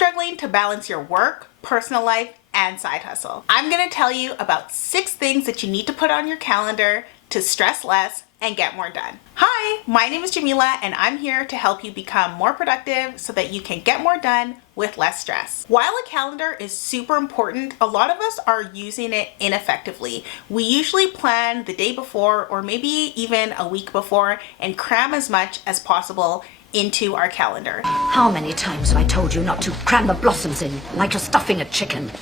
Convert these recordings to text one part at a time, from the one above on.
struggling to balance your work, personal life, and side hustle? I'm going to tell you about 6 things that you need to put on your calendar to stress less and get more done. Hi, my name is Jamila and I'm here to help you become more productive so that you can get more done with less stress. While a calendar is super important, a lot of us are using it ineffectively. We usually plan the day before or maybe even a week before and cram as much as possible into our calendar. How many times have I told you not to cram the blossoms in like you're stuffing a chicken?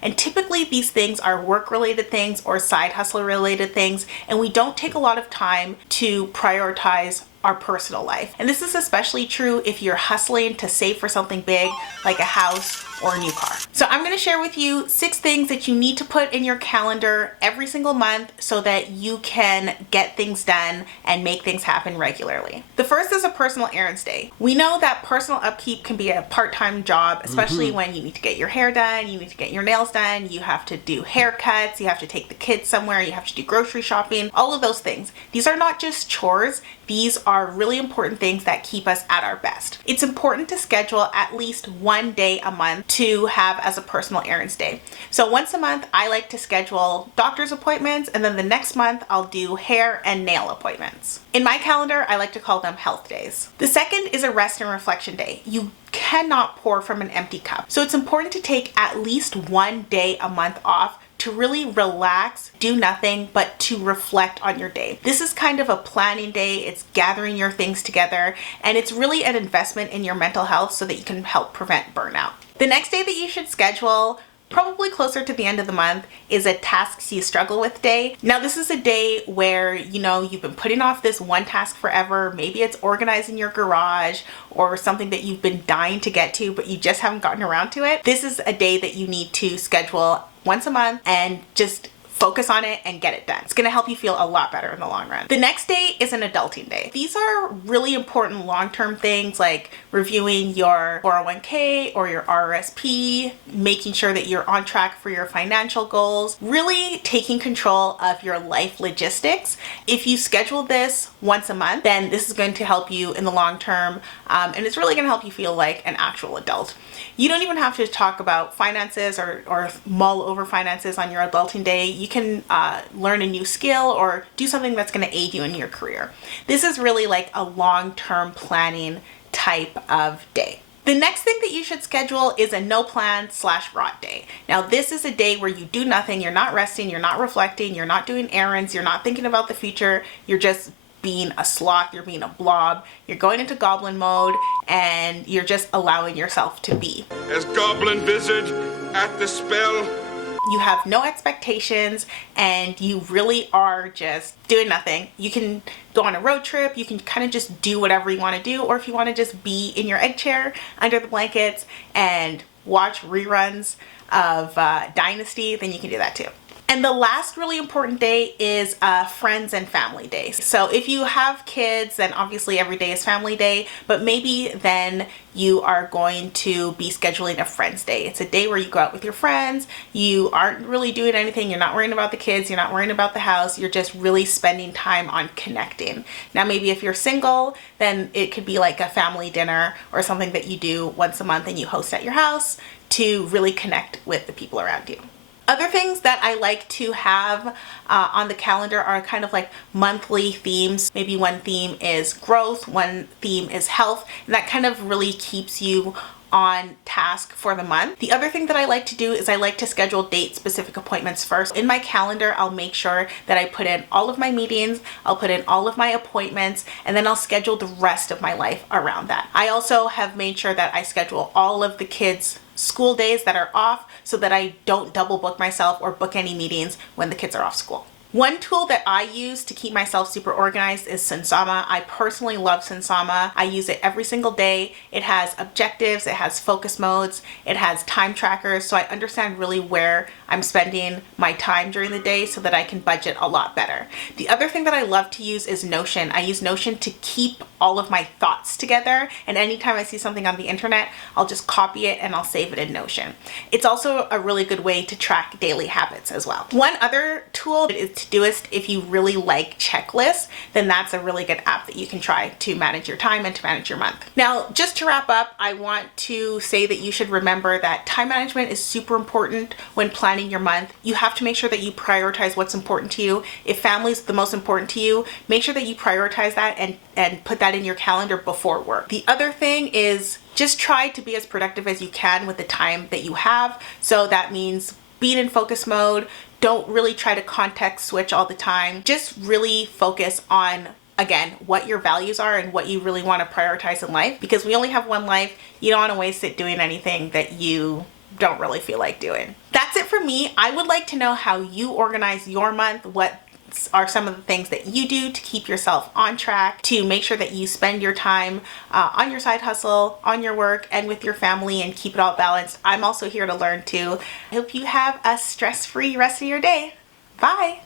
And typically these things are work-related things or side hustle-related things, and we don't take a lot of time to prioritize our personal life. And this is especially true if you're hustling to save for something big like a house or a new car. So I'm going to share with you 6 things that you need to put in your calendar every single month so that you can get things done and make things happen regularly. The first is a personal errands day. We know that personal upkeep can be a part-time job, especially when you need to get your hair done, you need to get your nails done, you have to do haircuts, you have to take the kids somewhere, you have to do grocery shopping, all of those things. These are not just chores, these are really important things that keep us at our best. It's important to schedule at least one day a month to have as a personal errands day. So once a month, I like to schedule doctor's appointments, and then the next month I'll do hair and nail appointments. In my calendar, I like to call them health days. The second is a rest and reflection day. You cannot pour from an empty cup. So it's important to take at least one day a month off to really relax, do nothing, but to reflect on your day. This is kind of a planning day. It's gathering your things together, and it's really an investment in your mental health so that you can help prevent burnout. The next day that you should schedule, probably closer to the end of the month, is a tasks you struggle with day. Now this is a day where you've been putting off this one task forever. Maybe it's organizing your garage or something that you've been dying to get to but you just haven't gotten around to it. This is a day that you need to schedule once a month and just focus on it and get it done. It's gonna help you feel a lot better in the long run. The next day is an adulting day. These are really important long-term things like reviewing your 401k or your RRSP, making sure that you're on track for your financial goals, really taking control of your life logistics. If you schedule this once a month, then this is going to help you in the long term, and it's really gonna help you feel like an actual adult. You don't even have to talk about finances or mull over finances on your adulting day. You can learn a new skill or do something that's going to aid you in your career. This is really like a long-term planning type of day. The next thing that you should schedule is a no plan / rot day. Now this is a day where you do nothing, you're not resting, you're not reflecting, you're not doing errands, you're not thinking about the future, you're just being a sloth, you're being a blob, you're going into goblin mode, and you're just allowing yourself to be. As goblin visit at the spell. You have no expectations and you really are just doing nothing. You can go on a road trip, you can kind of just do whatever you want to do, or if you want to just be in your egg chair under the blankets and watch reruns of Dynasty, then you can do that too. And the last really important day is friends and family day. So if you have kids, then obviously every day is family day, but maybe then you are going to be scheduling a friends day. It's a day where you go out with your friends, you aren't really doing anything, you're not worrying about the kids, you're not worrying about the house, you're just really spending time on connecting. Now maybe if you're single, then it could be like a family dinner or something that you do once a month and you host at your house to really connect with the people around you. Other things that I like to have on the calendar are kind of like monthly themes. Maybe one theme is growth, one theme is health, and that kind of really keeps you on task for the month. The other thing that I like to do is I like to schedule date-specific appointments first. In my calendar, I'll make sure that I put in all of my meetings, I'll put in all of my appointments, and then I'll schedule the rest of my life around that. I also have made sure that I schedule all of the kids' school days that are off so that I don't double book myself or book any meetings when the kids are off school. One tool that I use to keep myself super organized is Sunsama. I personally love Sunsama. I use it every single day. It has objectives, it has focus modes, it has time trackers, so I understand really where I'm spending my time during the day so that I can budget a lot better. The other thing that I love to use is Notion. I use Notion to keep all of my thoughts together, and anytime I see something on the internet, I'll just copy it and I'll save it in Notion. It's also a really good way to track daily habits as well. One other tool is to Todoist, if you really like checklists, then that's a really good app that you can try to manage your time and to manage your month. Now, just to wrap up, I want to say that you should remember that time management is super important when planning your month. You have to make sure that you prioritize what's important to you. If family is the most important to you, make sure that you prioritize that and put that in your calendar before work. The other thing is just try to be as productive as you can with the time that you have. So that means being in focus mode. Don't really try to context switch all the time. Just really focus on, again, what your values are and what you really want to prioritize in life, because we only have one life. You don't want to waste it doing anything that you don't really feel like doing. That's it for me. I would like to know how you organize your month. What are some of the things that you do to keep yourself on track, to make sure that you spend your time on your side hustle, on your work, and with your family, and keep it all balanced. I'm also here to learn too. I hope you have a stress-free rest of your day. Bye.